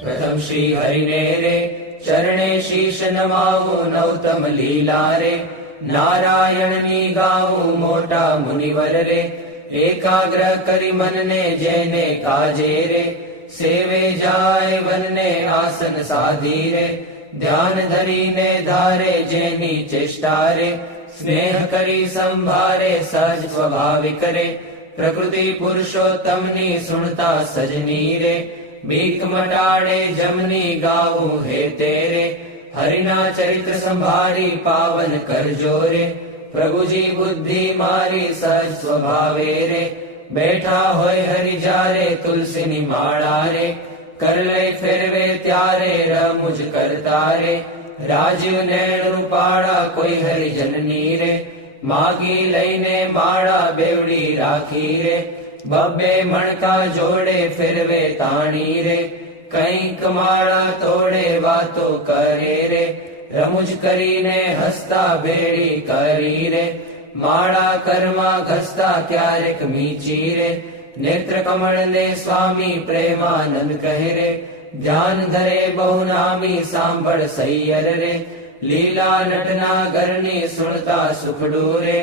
પ્રથમ શ્રી હરિને રે ચરણે શીશ નમાવું નૌતમ લીલા રે નારાયણની ગાવું મોટા મુનિવર રે એકાગ્ર કરી મનને જેને કાજે રે સેવે જાય વનને આસન સાધી રે ધ્યાન ધરીને ધારે જેની ચેષ્ટા રે સ્નેહ કરી સંભારે સહજ સ્વભાવિક રે પ્રકૃતિ પુરુષોત્તમની સુણતા સજની રે બીક મટાડે જમની ગાવું હે તેરે હરિના ચરિત્ર સંભાળી પાવન કરજો રે પ્રભુજી બુદ્ધિ મારી સહજ સ્વભાવે રે બેઠા હોય હરિ જારે તુલસીની માળા રે કરલે ફેરવે ત્યારે રમુજ કરતા રે રાજીવ નૈણ રૂપાળા કોઈ હરિજનની રે માગી લઈને માળા બેવડી રાખી રે બબ્બે મણકા જોડે ફેરવે તાણી રે કંઈક માળા તોડે વાતો કરે રે રમુજ કરીને હસતા ભેડી કરી રે માળા કર્મા ઘસતા ક્યારેક મીચી રે નેત્ર કમળ ને સ્વામી પ્રેમાનંદ કહે રે ધ્યાન ધરે બહુ નામી સાંભળ સૈયર રે લીલા નટના ઘરની સુણતા સુખડું રે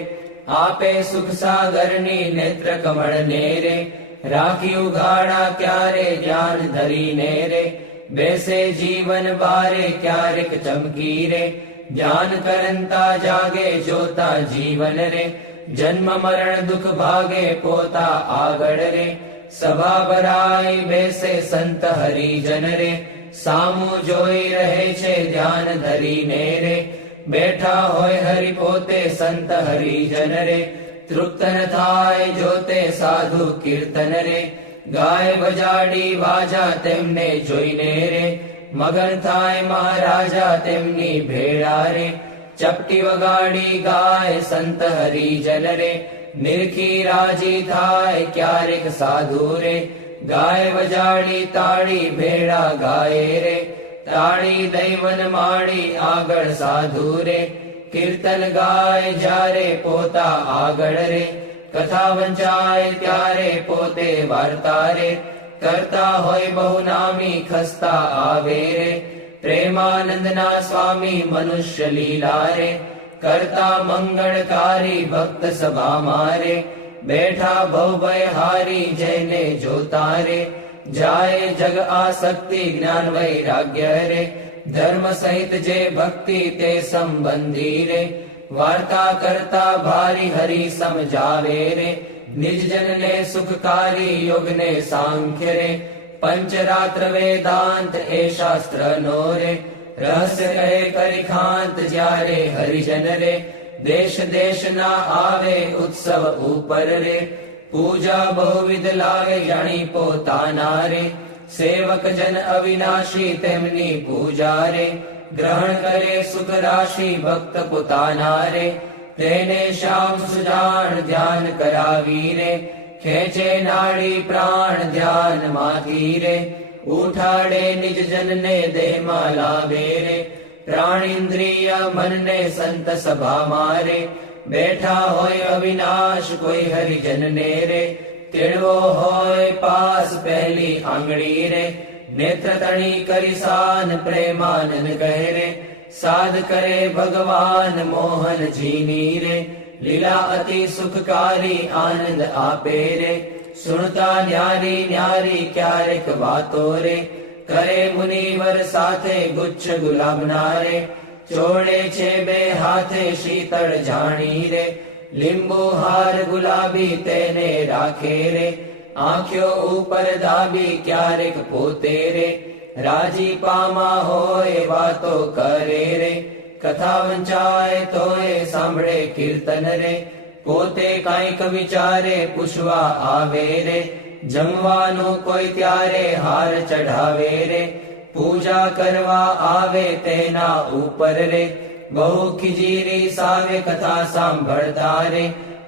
આપે સુખ સાગરની નેત્ર કમળ ને રે રાખ્યું ગાડા ક્યારે જ્ઞાન ધરીને રે બેસે જીવન બારે ક્યારેક ચમકી રે ધ્યાન કરંતા જાગે જોતા જીવન રે જન્મ મરણ દુઃખ ભાગે પોતા આગળ રે સભા ભરાઈ બેસે સંત હરિજન રે સામું જોઈ રહે છે ધ્યાન ધરીને રે બેઠા હોય હરિ પોતે સંત હરિજન રે તૃપ્ત ન થાય જોતે સાધુ કીર્તન રે ગાય બજાડી વાજા તેમને જોઈને રે મગન થાય મહારાજા તેમની ભેળા રે ચપટી વગાડી ગાય સંત હરિજન રે નિરખી રાજી થાય ક્યારેક સાધુ રે ગાય વજાડી તાળી ભેળા ગાય રે તાળી દૈવન માળી આગળ સાધુ રે કીર્તન ગાય જ્યારે પોતા આગળ રે કથા વંચાય ત્યારે પોતે વાર્તા રે કરતા હોય બહુ નામી ખસ્તા આવે રે પ્રેમાનંદના સ્વામી મનુષ્ય લીલા રે કરતા મંગળકારી ભક્ત સભા મારે બેઠા ભવભય હારી જઈને જોતા રે જાય જગ આસક્તિ જ્ઞાન વૈરાગ્ય રે ધર્મ સહિત જે ભક્તિ તે સંબંધી રે વાર્તા કરતા ભારી હરી સમજાવે રે નિજજન ને સુખકારી યોગ ને સાંખ્ય રે પંચરાત્ર વેદાંત એ શાસ્ત્ર નો રે રહસ્ય કહે કરી ખાંત જ્યારે હરિજન રે દેશ દેશ ના આવે ઉત્સવ ઉપર રે પૂજા બહુવિધ લાવે જાણી પોતાના રે સેવક જન અવિનાશી તેમની પૂજા રે ગ્રહણ કરે સુખ રાશિ ભક્ત પોતાના રે તેને શ્યામ સુજાણ ધ્યાન કરાવી રે ખેંચે નાડી પ્રાણ ધ્યાન માંથી રે ઉઠાડે નિજ જન ને દેહમાં લાવે રે પ્રાણિન્દ્રિય મનને સંત સભા મારે બેઠા હોય અવિનાશ કોઈ હરિજન ને રે તેડવો હોય પાસ પહેલી આંગળી રે નેત્ર તણી કરી સાન પ્રેમાનંદ કહે રે સાધ કરે ભગવાન મોહન જીની રે લીલા અતિ સુખકારી આનંદ આપે રે સુણતા ન્યારી ન્યારી ક્યારેક વાતો રે કરે મુનિવર સાથે ગુચ્છ ગુલાબના રે ચોડે છે બે હાથે શીતળ જાણી રે લીંબુ હાર ગુલાબી તેને રાખે રે આંખ્યો ઉપર દાબી ક્યારેક પોતે રે રાજી પામા હોય વાતો કરે રે કથા વંચાય તોય સાંભળે કીર્તન રે પોતે કાંઈક વિચારે પૂછવા આવે રે જમવાનું કોઈ ત્યારે હાર ચઢાવે રે પૂજા કરવા આવે તેના ઉપર રે બહુ ખીજીરી સાવે કથા સાંભળતા રે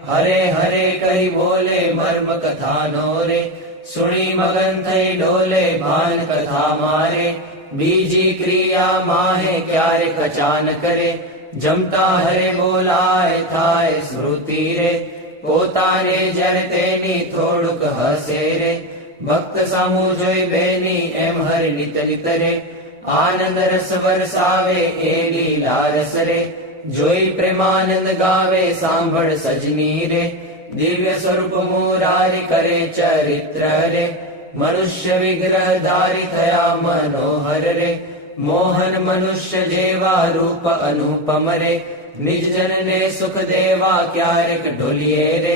હરે હરે કહી બોલે મર્મ કથાનો રે સુણી મગન થઈ ડોલે ભાન કથા મારે બીજી ક્રિયા માહે ક્યારેક અચાનક રે જમતા હરે બોલાય થાય સ્મૃતિ રે પોતાને જ્યારે તેની થોડુંક હસે રે ભક્ત સામું જોઈ બેની એમ હરિ નિત નિત રે, આનંદ રસ વરસાવે એ લીલા રસ રે, જોઈ પ્રેમાનંદ ગાવે સાંભળ સજની રે, દિવ્ય સ્વરૂપ મુરારી કરે ચરિત્ર રે, મનુષ્ય વિગ્રહ ધારી થયા મનોહર રે, મોહન મનુષ્ય જેવા રૂપ અનુપમ રે, નિજ જનને સુખ દેવા ક્યારેક ઢોલીએ રે,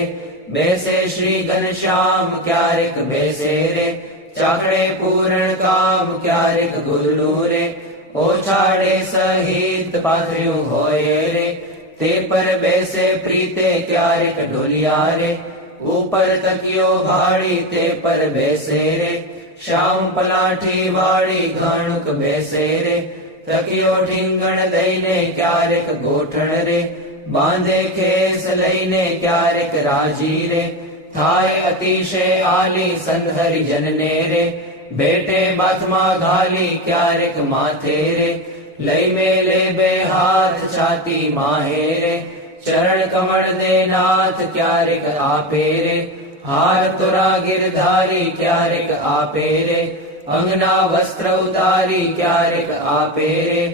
બેસે શ્રી ઘનશ્યામ ક્યારેક બેસે રે, ચાકડે પૂરણ કામ ક્યારેક ગુરડું રે, ઓછાડે સહિત પાથર્યું હોય રે, તે પર બેસે પ્રીતે ક્યારેક ઢોલિયા રે, ઉપર તકિયો ભાળી તે પર બેસે રે, શ્યામ પલાઠી વાળી ઘણુક બેસે રે, તકિયો ઠીંગણ દઈને ક્યારેક ગોઠણ રે, બાંધે ખેસ લઈને ક્યારેક રાજી રે, થાય અતિશય આલી સંત હરિજનને રે, બેટે બાથમાં ઘાલી ક્યારેક માથે રે, લઈ મેલે બે હાથ છાતી માહે રે, ચરણ કમળ દે નાથ ક્યારેક આપે રે, હાર તોરા ગિરધારી ક્યારેક આપે રે, અંગના વસ્ત્ર ઉતારી ક્યારેક આપે રે,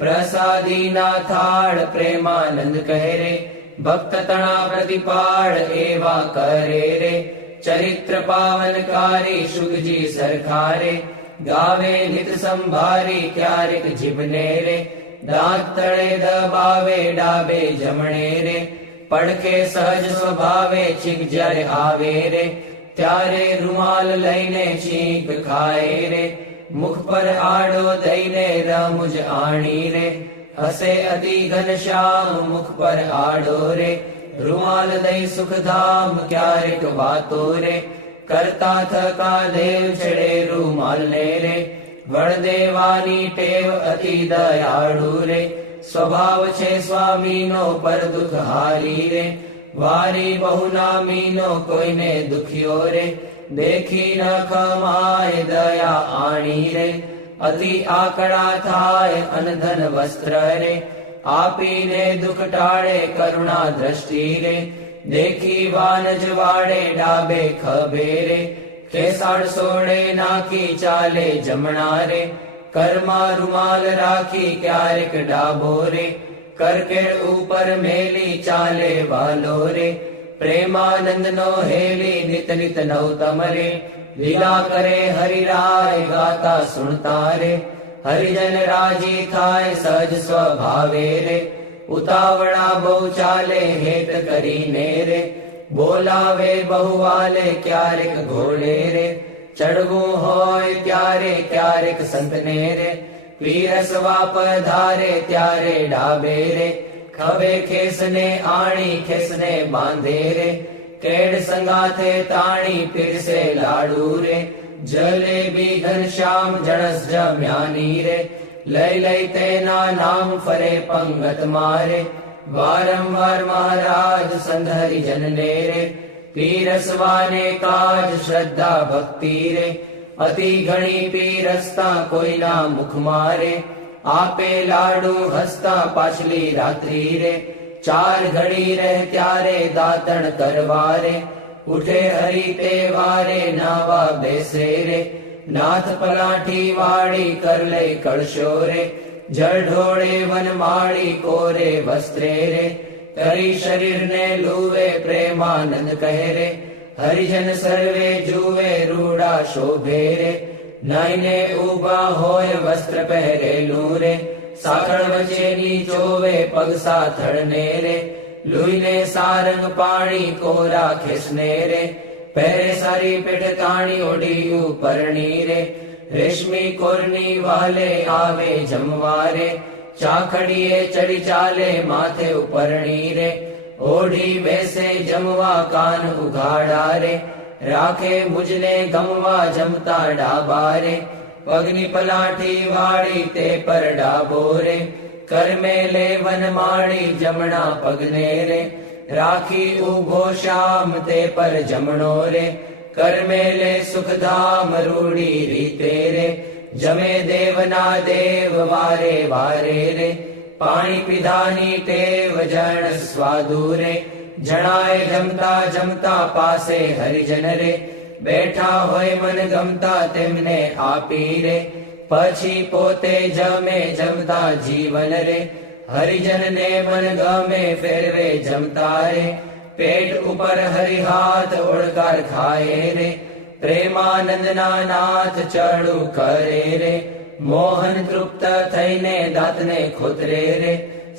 પ્રસાદી ના થાળ પ્રેમાનંદ કહે રે, ભક્ત તણા પ્રતિપાળ એવા કરે રે, ચરિત્ર પાવનકારી શુગજી સરખારે, ગાવે નિત સંભારી ક્યારેક જીભને રે, દાંત તળે દબાવે ડાબે જમણે રે, પડખે સહજ સ્વભાવે છીંક જ્યારે આવે રે, ત્યારે રૂમાલ લઈને છીંક ખાય રે, મુખ પર આડો દઈને રમુજ આણી રે, હસે અતિ ઘનશ્યામ મુખ પર આડો રે, રૂમાલ દઈ સુખધામ ક્યારેક વાતો રે, કરતા થકા દેવ છેડે રૂમાલ ને રે, વળ દેવાની ટેવ અતિ દયાળુ રે, સ્વભાવ છે સ્વામીનો પર દુઃખ હારી રે, વારી બહુ નામીનો કોઈને દુખ્યો રે, દેખી ન ખમાય દયા આણી રે, અતિ આકડા થાય અનધન વસ્ત્ર રે, આપીને દુઃખ ટાળે કરુણા દ્રષ્ટિ રે, દેખી વાનજ વાડે ડાબે ખભે રે, કેસાડ સોડે નાખી ચાલે જમણા રે, કરમાં રૂમાલ રાખી ક્યારેક ડાબો રે, કરકેડ ઉપર મેલી ચાલે વાલો રે, પ્રેમાનંદ નો હેલી નિત નિત નવતમ રે, લીલા કરે હરિરાય ગાતા સુણતા રે, હરિજન રાજી થાય સહજ સ્વભાવે રે, ઉતાવળા બહુ ચાલે હેત કરીને રે, બોલાવે બહુ વાલે ક્યારેક ઘોડે રે, ચડવું હોય ત્યારે ક્યારેક સંતને રે, પીરસવા પધારે ત્યારે ડાબે રે, ખભે ખેસને આણી ખેસને બાંધે રે, કેડ સંગાથે તાણી પીરસે લાડુ રે, જલેબી ઘનશ્યામ જણસ જમ્યાની રે, લઈ લઈ તેના નામ ફરે પંગત મારે, વારંવાર મહારાજ સંધરી જનને રે, પીરસવાને કાજ શ્રદ્ધા ભક્તિ રે, અતિ ઘણી પીરસતા કોઈના મુખ મારે, આપે લાડુ હસતા પાછલી રાત્રિ રે, ચાર ઘડી રહે ત્યારે દાતણ કરવા રે, ઉઠે હરી તે વારે નાવા બેસે રે, નાથ પલાઠી વાળી કર લે કળશો રે, જળ ઢોળે વનમાળી કોરે વસ્ત્રે રે, કરી શરીરને લૂવે પ્રેમાનંદ કહે રે, હરિજન સર્વે જુએ રૂડા શોભે રે, નાઈને ઉભા હોય વસ્ત્ર પહેરેલું રે, સાખળ વચ્ચેની ચોવે પગ સાથળને રે, લુઈને સારંગ પાણી કોરા ખેસને રે, પહેરે સારી પેઠ તાણી ઓઢી ઉપરણી રે, રેશમી કોરની વાલે આવે જમવારે, ચાખડીએ ચડી ચાલે માથે ઉપરણી રે, ઓઢી બેસે જમવા કાન ઉઘાડા રે, રાખે મુજને ગમવા જમતા ડાબા રે, પગની પલાઠી વાળી તે પર ડાબો રે, કરમે લે વનમાળી જમણા પગને રે, રાખી ઉભો શ્યામ તે પર જમણો રે, કરમે લે સુખધામ રૂડી રીતે રે, જમે દેવના દેવ વારે વારે રે, પાણી પીધાની ટેવ જણ સ્વાદુ રે, જણાય જમતા જમતા પાસે હરિજન રે, બેઠા હોય મન ગમતા તેમને આપી રે, પછી પોતે જમે જમતા જીવન રે, હરિજનને મન ગમે ફેરવે જમતા રે, પેટ ઉપર હરિહાથ ઓળકાર ખાય રે, પ્રેમાનંદના નાથ ચડું કરે રે, મોહન તૃપ્ત થઈને દાંતને ખોતરે રે,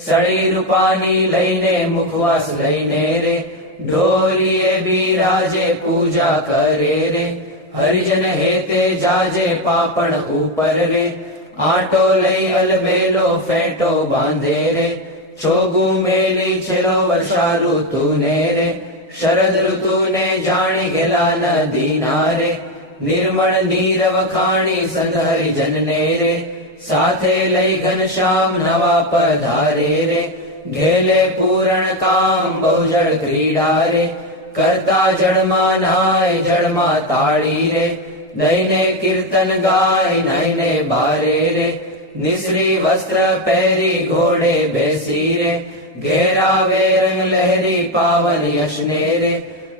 સળી રૂપાની લઈને મુખવાસ લઈને રે, ઢોલીએ બિરાજે પૂજા કરે રે, હરિજન હેતે જાજે પાપણ ઉપર રે, આટો લઈ અલબેલો ફેંટો બાંધે રે, ચોગું મેલી છેલ્લો વર્ષા ઋતુને રે, શરદ ઋતુને જાણી ગેલા નદીના રે, નિર્મળ નીર વખાણી સંત હરિજનને રે, સાથે લઈ ઘનશ્યામ નવા પધારે રે, ઘેલે પૂરણ કામ બહુજળ ક્રીડા રે, કરતા જળમાં નાય જળમાં તાળી રે, દઈને કીર્તન ગાય નઈને બારે રે, નિસરી વસ્ત્ર પહેરી ઘોડે બેસી રે, ઘેરાવે રંગ લહેરી પાવન યશને રે,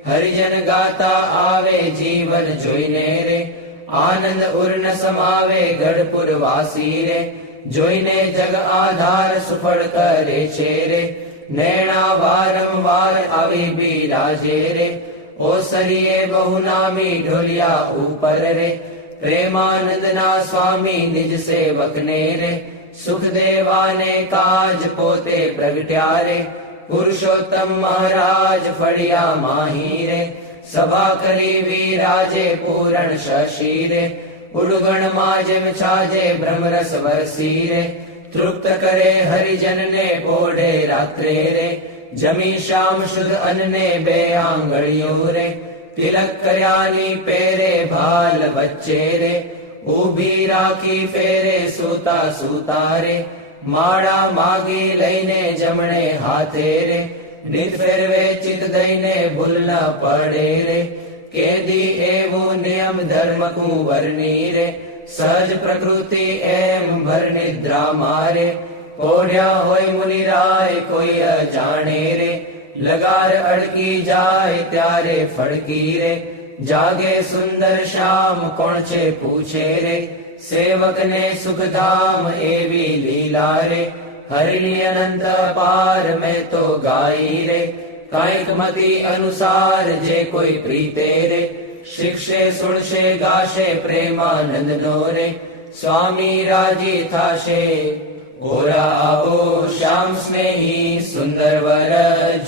હરિજન ગાતા આવે જીવન જોઈને રે, આનંદ ઉર્ન સમાવે ગઢપુર વાસી રે, જોઈને જગ આધાર સુફળ કરે છે રે, નૈણા વારંવાર આવી બિરાજે રે, ઓસરીએ બહુ નામી ઢોલિયા ઉપર રે, પ્રેમાનંદના સ્વામી નિજ સેવકને રે, સુખ દેવાને કાજ પોતે પ્રગટ્યા રે, પુરુષોત્તમ મહારાજ ફળિયા માહી રે, સભા કરી વિરાજે પૂરણ શશી રે, ઉડગણમાં જેમ છાજે બ્રહ્મરસ વરસી રે, તૃપ્ત કરે હરિજનને પોઢે રાત્રે રે, જમી શ્યામ શુદ્ધ અન્ને બે આંગળીઓ રે, તિલક કર્યાની પેરે ભાલ વચ્ચે રે, ઊભી રાખી ફેરે સૂતા સૂતા રે, માળા માગી લઈને જમણે હાથે રે, નિત ફેરવે ચિત દઈને ભૂલ ન પડે રે, કેદી એવું નિયમ ધર્મ કુંવરની રે, સહજ પ્રકૃતિ એમ ભર નિદ્રા મારે, પોઢ્યા હોય મુનિરાય કોઈ અજાણે રે, લગાર અડકી જાય ત્યારે ફડકી રે, જાગે સુંદર શ્યામ કોણ છે પૂછે રે, સેવકને સુખધામ એવી લીલા રે, હરિની અનંત પાર મેં તો ગાઈ રે, કાંઈક મતિ અનુસાર જે કોઈ પ્રીતે રે, શિક્ષે સુણશે ગાશે પ્રેમાનંદ નો રે, સ્વામી રાજી થાશે ઓરા આવો શ્યામ સ્નેહી સુંદર વર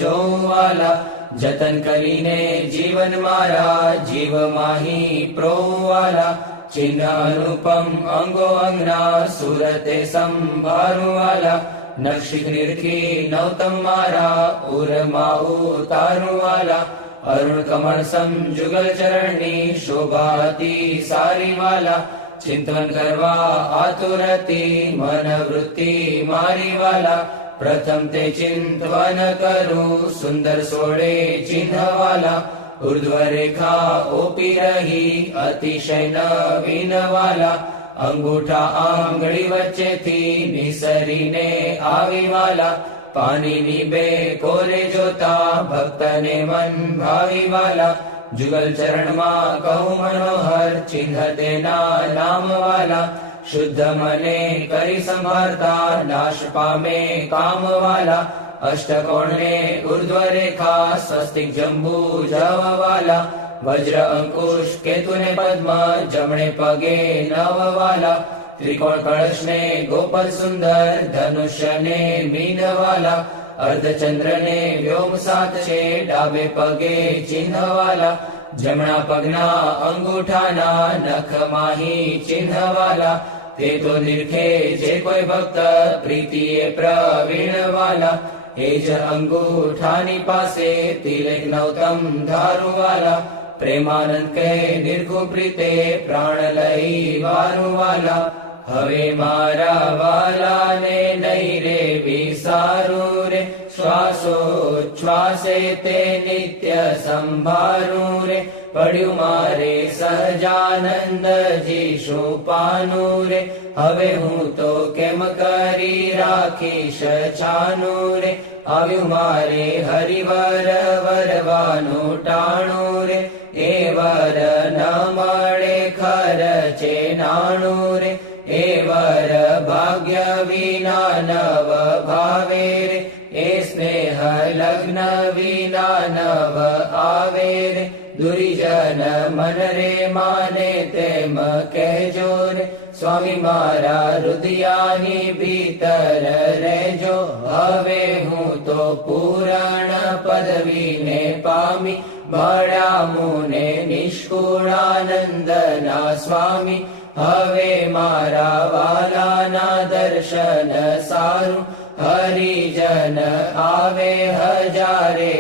જોવાલા, જતન કરીને જીવન મારા જીવ માહી પ્રોવાલા, ચિહ્ન અનુપમ અંગો અંગના સુરતે સંભાળવાલા, નક્ષિક નિરખી નવતમ મારા ઉરમાં ઉતારવાલા, અરુણ કમળ સમ જુગલ ચરણની શોભાતી સારી વાલા, ચિંતન કરવા આતુરતી મન વૃત્તિ મારી વાલા, પ્રથમ તે ચિંતવન કરું સુંદર સોળે ચિહ્નવાલા, ઉર્ધ્વ રેખા ઓપી રહી અતિશય નવીન વાલા, અંગૂઠા આંગળી વચ્ચેથી નિસરીને આવી વાલા, પાણીની બે કોરે જોતા ભક્તને મન ભાવી વાલા, જુગલ ચરણમાં કહું મનોહર ચિહ્ન તેના નામ વાલા, શુદ્ધ મને કરી સંભાળતા નાશ પામે કામ વાલા, અષ્ટકોણને ઉર્ધ્વ રેખા સ્વસ્તિક જંબુ જવાલા, વજ્ર અંકુશ કેતુને પદ્મ જમણે પગે નવવાલા, ત્રિકોણ કળશને ગોપલ સુંદર ધનુષ્યને મીનવાલા, અર્ધચંદ્રને વ્યોમ સાત છે ડાબે પગે ચિહ્નવાલા, જમણા પગના અંગૂઠાના નખ માહી ચિહ્નવાલા, તે તો નિરખે જે કોઈ ભક્ત પ્રીતિએ પ્રવીણવાલા, એ જ અંગૂઠાની પાસે તિલક નવતમ ધારુવાલા, પ્રેમાનંદ કહે નિર્ગુ પ્રીતે પ્રાણ લઈ વારુવાલા, હવે મારા વાલાને નહીં રે વિસારું રે, શ્વાસોચ્છ્વાસે તે નિત્ય સંભારું રે, પડ્યું મારે સહજાનંદજી શું પાનું રે, હવે હું તો કેમ કરી રાખીશ છાનું રે, આવ્યું મારે હરિવર વરવાનું ટાણું રે, એ વર ન મળે ખર્ચે નાણું રે, એ વર ભાગ્ય વિના નવ ભાવે રે, એ સ્નેહ લગ્ન વિના નવ આવે રે, દુર્જન મન રે માને તેમ કહેજો રે, સ્વામી મારા હૃદયાની ભીતર રહેજો, હવે હું તો પૂરણ પદવીને પામી, મળ્યા મુને નિષ્કુળાનંદના સ્વામી, હવે મારા વાલાના દર્શન સારું, હરિજન આવે હજારે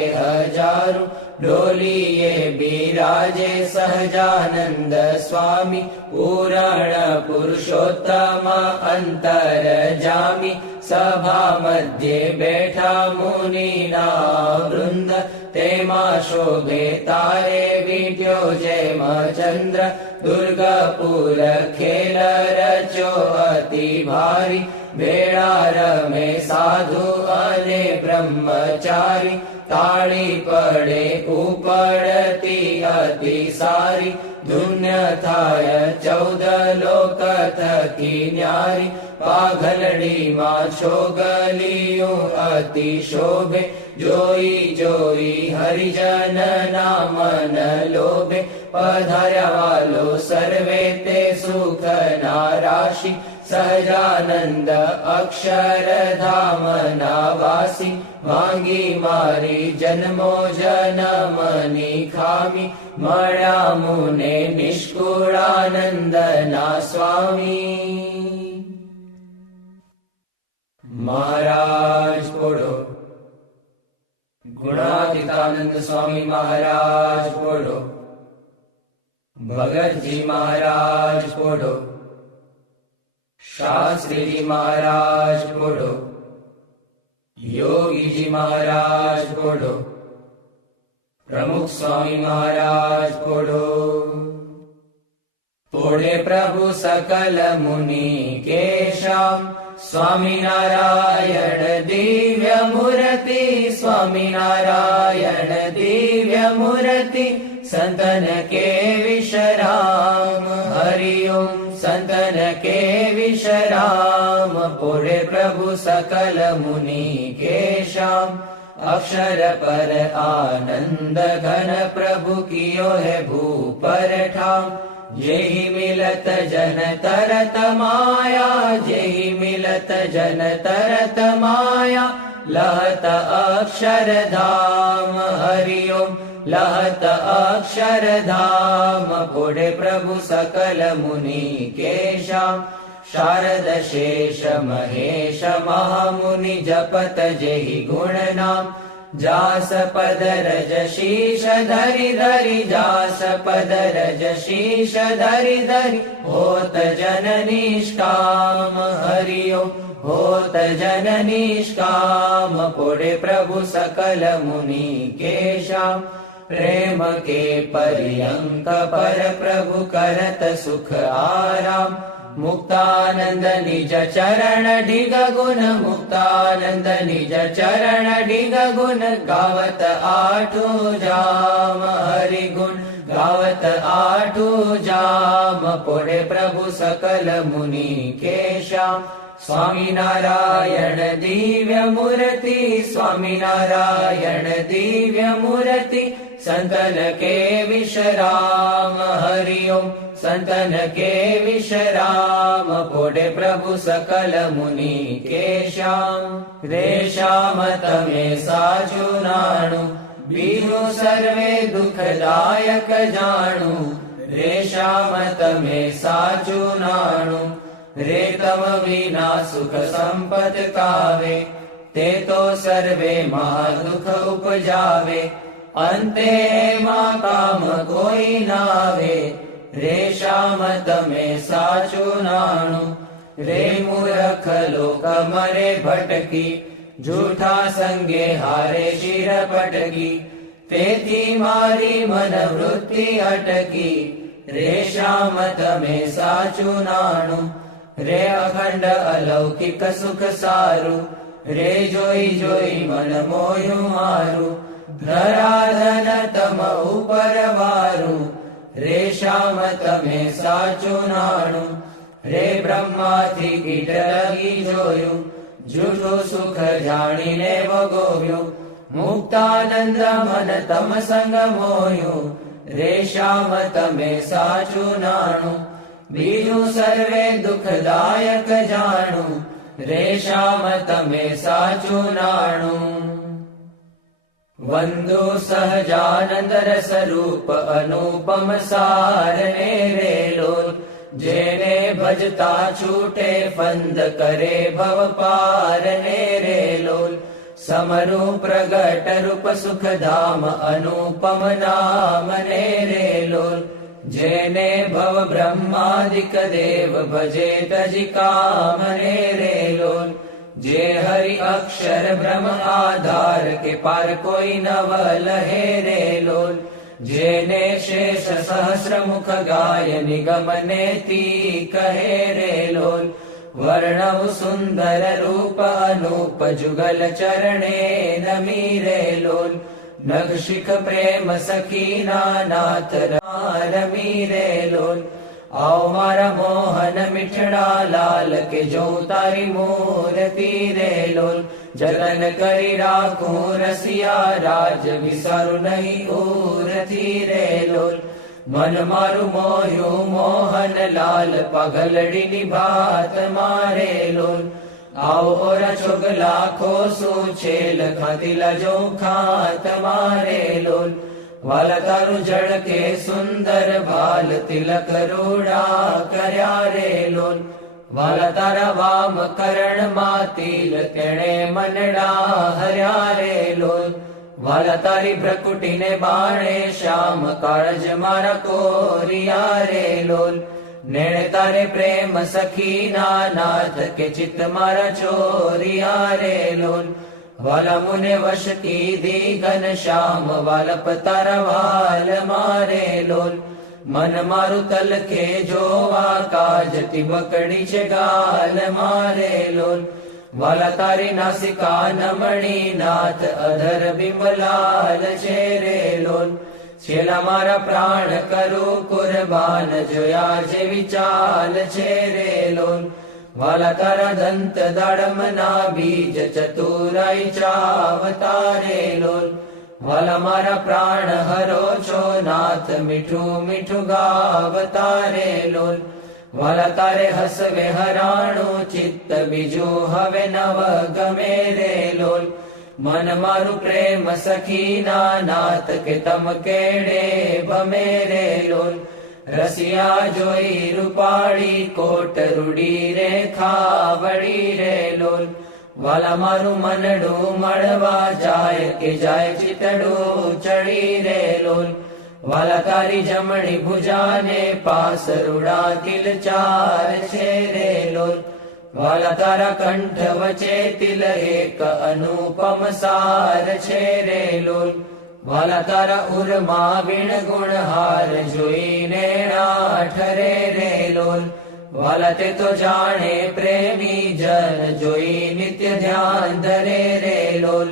હજારું, ડોલીએ બિરાજે સહજાનંદ સ્વામી, પૂરણ પુરુષોત્તમ અંતર જામી, સભા મધ્યે બેઠા મુનિના વૃંદ, તેમાં શોભે તારે વિટ્યો જેમ ચંદ્ર, દુર્ગપુર ખેલ રચ્યો અતિ ભારી, બેડા રમે સાધુ અને બ્રહ્મચારી, તાળી પડે ઉપડતી અતિ સારી, ધુન્ય થાય 14 લોક થકી ન્યારી, પાઘલડીમાં છોગલિયું અતિ શોભે, જોઈ જોઈ હરિજન ના મન લોભે, પધાર્યા વાલો સર્વે તે સુખ ના રાશિ, સહજાનંદ અક્ષરધામ ના વાસી, માંગી મારી જન્મો જન્મની ખામી, મળ્યા મુને નિષ્કુળાનંદ ના સ્વામી. મહારાજ બોલો. ગુણાતીતાનંદ સ્વામી મહારાજ બોલો. ભગતજી મહારાજ બોલો. શાસ્ત્રીજી મહારાજ બોલો. યોગીજી મહારાજ બોલો. પ્રમુખ સ્વામી મહારાજ બોલો. બોલે પ્રભુ સકલ મુનિ કેશામ, સ્વામિનારાયણ દિવ્ય મૂર્તિ, સ્વામિનારાયણ દિવ્ય મૂર્તિ, સંતન કે વિશ્રામ, હરિ ઓમ સંતન કે વિશ્રામ. પોળે પ્રભુ સકલ મુનિ કેશામ, અક્ષર પર આનંદ ઘન પ્રભુ કિયો હે ભૂપર ઠામ, જેહી મિલત જન તરત માયા, જેહી મિલત જન તરત માયા, લહત અક્ષરધામ, હરિ ઓમ લહત અક્ષરધામ. પોઢે પ્રભુ સકલ મુનિ કેશામ, શારદ શેષ મહેશ મહામુનિ જપત જેહી ગુણ નામ, જાસ પદ રજ શીશ ધરી ધરી, જાસ પદ રજ શીશ ધરી ધરી, હોત જન નિષ્કામ, હરિ ઓમ હોત જન નિષ્કામ. પોઢે પ્રભુ સકલ મુનિ કેશામ, પ્રેમ કે પર્યંક પર પ્રભુ કરત સુખ આરામ, મુક્તાનંદ નિજ ચરણ ઢીગ ગુણ, મુક્તાનંદ નિજ ચરણ ઢીગ ગુણ, ગાવત આઠું જામ, હરિ ગુણ ગાવત આઠું જામ. પોઢે પ્રભુ સકલ મુનિ કેશામ, સ્વામિનારાયણ દિવ્ય મૂર્તિ, સ્વામિનારાયણ દિવ્ય મૂર્તિ, સંતન કે વિશ્રામ, હરિ ઓમ સંતન કે વિશ્રામ. પોઢે પ્રભુ સકલ મુનિ કેશામ, રેશામ તમે સાચું નાણું, બીજું સર્વે દુઃખદાયક જાણું, રેશામ તમે સાચું નાણું, રેતમ વિના સુખ સંપત કાવે, તે તો સર્વે માં દુઃખ ઉપજાવે, અંતે એમાં કામ કોઈ નાવે, રેશામ તમે સાચું નાણું, રે મૂર્ખ લોક મરે ભટકી, જૂઠા સંગે હારે શિર પટકી, તેથી મારી મન વૃત્તિ અટકી, રેશામ તમે સાચું નાણું, રે અખંડ અલૌકિક સુખ સારું, રે જોઈ જોઈ મન મોયું મારું, ધરાધન તમ ઉપર વારું, રેશામ તમે સાચું નાણું. રે બ્રહ્માથી કીટ લગી જોયું, જૂઠું સુખ જાણીને ભોગવ્યું. મુક્તાનંદ મન તમ સંગ મોયું, રેશામ તમે સાચું નાણું. બીજું સર્વે દુઃખદાયક જાણું, રેશામ તમે સાચું નાણું. વંદુ સહજાનંદ રસરૂપ અનુપમ સાર ને રેલોલ, જેને ભજતા છૂટે ફંદ કરે ભવ પાર ને રેલોલ. સમરૂ પ્રગટ રૂપ સુખધામ અનુપમ નામ ને રેલોલ, જેને ભવ બ્રહ્માદિક દેવ ભજે તજી કામ ને રેલોલ. જે હરિ અક્ષર બ્રહ્મ આધાર કે પાર કોઈ નવ લહે રેલોલ. જેને શેષ સહસ્ર મુખ ગાય નિગમ નેતિ કહે રેલોલ. વર્ણવ સુંદર રૂપ અનુપ જુગલ ચરણે નમી રેલોલ. નગશિખ પ્રેમ સખીના નાથ રમી રેલોલ. આવ મારા મોહન મીઠડા લાલ કે જો તારી મૂર્તિ રેલોલ. જતન કરી રાખું રસિયા રાજ વિસારું નહીં ઉરથી રેલોલ. મન મારું મોયું મોહન લાલ પગલડીની ભાત મારેલોલ. આવો ઓરા છોગલા ખોસું છેલ ખાતીલા જો ખાત મારેલોલ. વાલા તારું જળકે સુંદર ભાલ તિલક રૂડા કર્યા રેલોલ. વાલા તારા વામ કરણમાં તિલ તેણે મનડા હર્યા રેલોલ. વાલા તારી ભ્રકુટીને બાણે શ્યામ કાળજ મારા કોરિયા રેલોલ. નેણે તારે પ્રેમ સખીના નાથ કે ચિત્ત મારા ચોરિયા રેલોલ. વાલા મુને વશ કીધી ઘન શ્યામ વાલપ તારા વાલ મારેલોલ. મન મારું તલકે જોવા કાજ તિબકડી છે ગાલ મારેલોલ. વાલા તારી નાસિકા નમણી નાથ અધર બિંબલાલ છે રેલોલ. છેલ્લા મારા પ્રાણ કરું કુરબાન જોયા જેવી ચાલ છે રેલોલ. વાલા તારા દંત દાડમના બીજ ચતુરાઈ ચાવતા રેલોલ. વાલા મારા પ્રાણ હરો છો નાથ મીઠું મીઠું ગાવતા રેલોલ. વાલા તારે હસવે હરાણું ચિત્ત બીજું હવે નવ ગમે રેલોલ. મન મારું પ્રેમ સખીના નાથ કે તમ કેડે ભમે રેલોલ. રસિયા જોઈ રૂપાળી કોટ રૂડી રે ખાવડી રેલોલ. વાલા મારું મનડું મળવા જાય કે જાય ચિતડું ચડી રેલોલ. વાલા તારી જમણી ભુજાને પાસ રૂડા તિલ ચાર છે રેલોલ. વાલા તારા કંઠ વચ્ચે તિલ એક અનુપમ સાર છે રેલોલ. વાલા તારા ઉરમાં વીણ ગુણ હાર જોઈને ઠરે રેલોલ. વાલા તે તો જાણે પ્રેમી જન જોઈ નિત્ય ધ્યાન ધરે રેલોલ.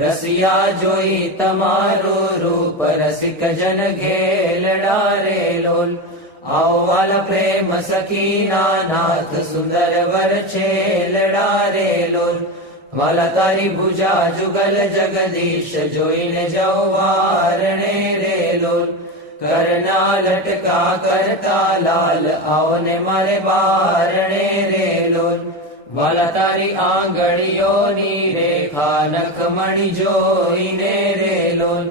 રસિયા જોઈ તમારું રૂપ રસિક જન ઘેલડા રેલોલ. આવો વાલા પ્રેમ સખીના નાથ સુંદર વર છેલડા રેલોલ. વાલા તારી ભુજા જુગલ જગદીશ જોઈને જવારણે રેલોલ. કરના લટકા કરતા લાલ આવો ને મારે બારણે રેલોલ. વાલા તારી આંગળીઓની રેખા નખમણી જોઈને રેલોલ.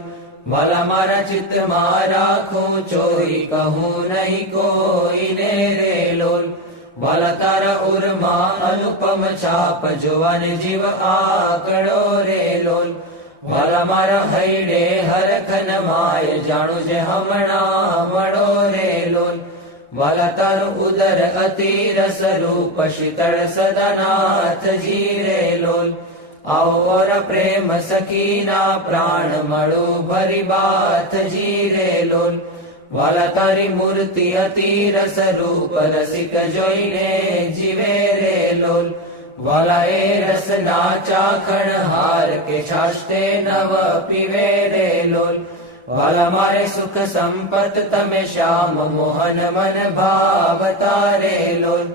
વાલા મારા ચિત્તમાં રાખું ચોઈ કહું નહીં કોઈને રેલોલ. વાલા તારા ઉરમાં અનુપમ છાપ જોવાને જીવ આકડો રેલોલ. વાલા મારા હૈડે હરખન માય જાણું જે હમણાં મળો રેલોલ. વાલા તારું ઉદર અતિ રસ રૂપ શીતળ સદાનાથજી રેલોલ. આવો પ્રેમ સખીના પ્રાણ મળું ભરી બાથજી રેલોલ. વાલા તારી મૂર્તિ અતિ રસ રૂપ રસિક જોઈને જીવે રેલોલ. વાલા એ રસના ચાખણ હાર કે છાશતે નવ પીવે રે લોલ. વાલા મારે સુખ સંપત તમે શ્યામ મોહન મન ભાવતા રે લોલ.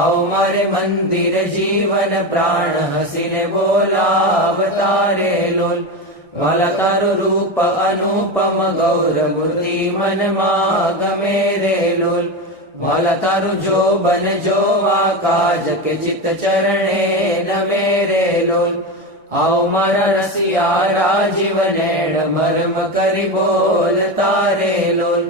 આવો મારે મંદિર જીવન પ્રાણ હસીને બોલાવતા રે લોલ. વાલા તારું રૂપ અનુપમ ગૌર મૂર્તિ મનમાં ગમે રે લોલ. વાલા તારું જોબન જોવા કાજ કે ચિત્ત ચરણે નમે રે લોલ. આવો મારા રસિયા રાજીવ નેણ મર્મ કરી બોલતા રે લોલ.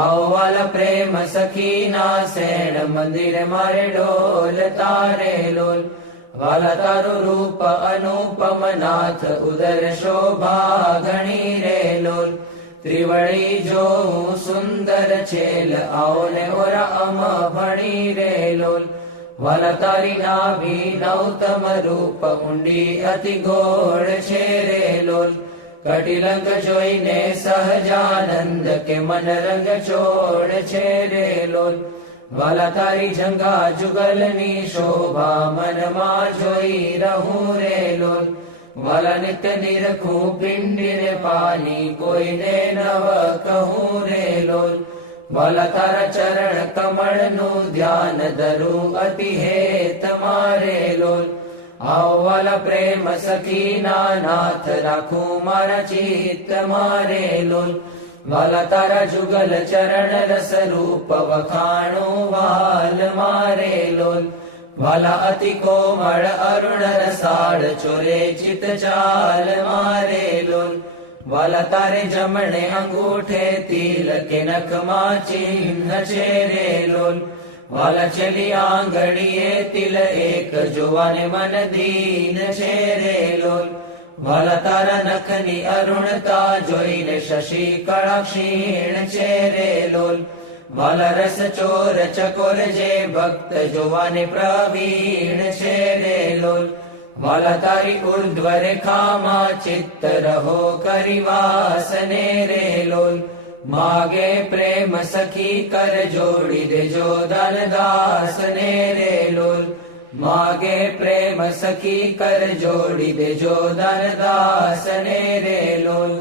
આવો વાલા પ્રેમ સખી ના સેણ મંદિર મારે ડોલતા રે લોલ. વાલા તારું રૂપ અનુપમ નાથ ઉદર શોભા ઘણી રે લોલ. ત્રિવળી જોઉં સુંદર છેલ આવો ને ઓરા અમ ભણી રે લોલ. વાલા તારી નાભી નૌતમ રૂપ ઊંડી અતિ ઘોળ છે રે લોલ. કટિલંક જોઈને સહજાનંદ કે મન રંગ છોડ છે રે લોલ. વાલા તારી જંગા જુગલની શોભા મનમાં જોઈ રહું રે લોલ. વાલા નિત્ય નિરખું પિંડીને પાની કોઈને નવ કહું રે લોલ. વાલા તારા ચરણ કમળનું ધ્યાન ધરું અતિ હેત મારે લોલ. આવો વાલા પ્રેમ સખીના નાથ રાખું મારા ચિત્ત મારે લોલ. વાલા તારા જુગલ ચરણ રસ રૂપ વખાણું વાલ મારે લોલ. વાલા અતિ કોમળ અરુણ રસાળ ચોરે ચિત ચાલ મારે લોલ. વાલા તારે જમણે અંગૂઠે તિલ કે નખમાં ચિહ્ન છે રે લોલ. વાલા છેલ્લી આંગળીએ તિલ એક જોવાને મન દીન છે રે લોલ. વાલા તારા નખની અરુણતા જોઈને શશી કળા ક્ષીણ છે રે લોલ. વાલા રસ ચોર ચકોર જે ભક્ત જોવાને પ્રવીણ છે રે લોલ. વાલા તારી ઉર્ધ્વ રેખામાં ચિત્ત રહો કરી વાસને રે લોલ. માગે પ્રેમ સખી કર જોડી દેજો દાનદાસને રે લોલ. માગે પ્રેમ સખી કર જોડી દેજો દાનદાસને રે લોલ.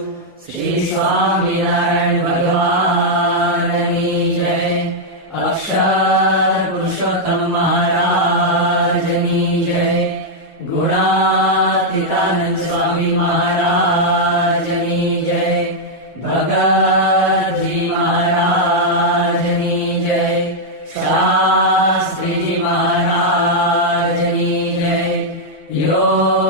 શ્રી સ્વામિનારાયણ ભગવાનની જય. અક્ષર પુરુષોત્તમ મહારાજની જય. ગુણાતીતાનંદ સ્વામી મહારાજની જય. ભગતજી મહારાજની જય. શાસ્ત્રીજી મહારાજની જય. યોગ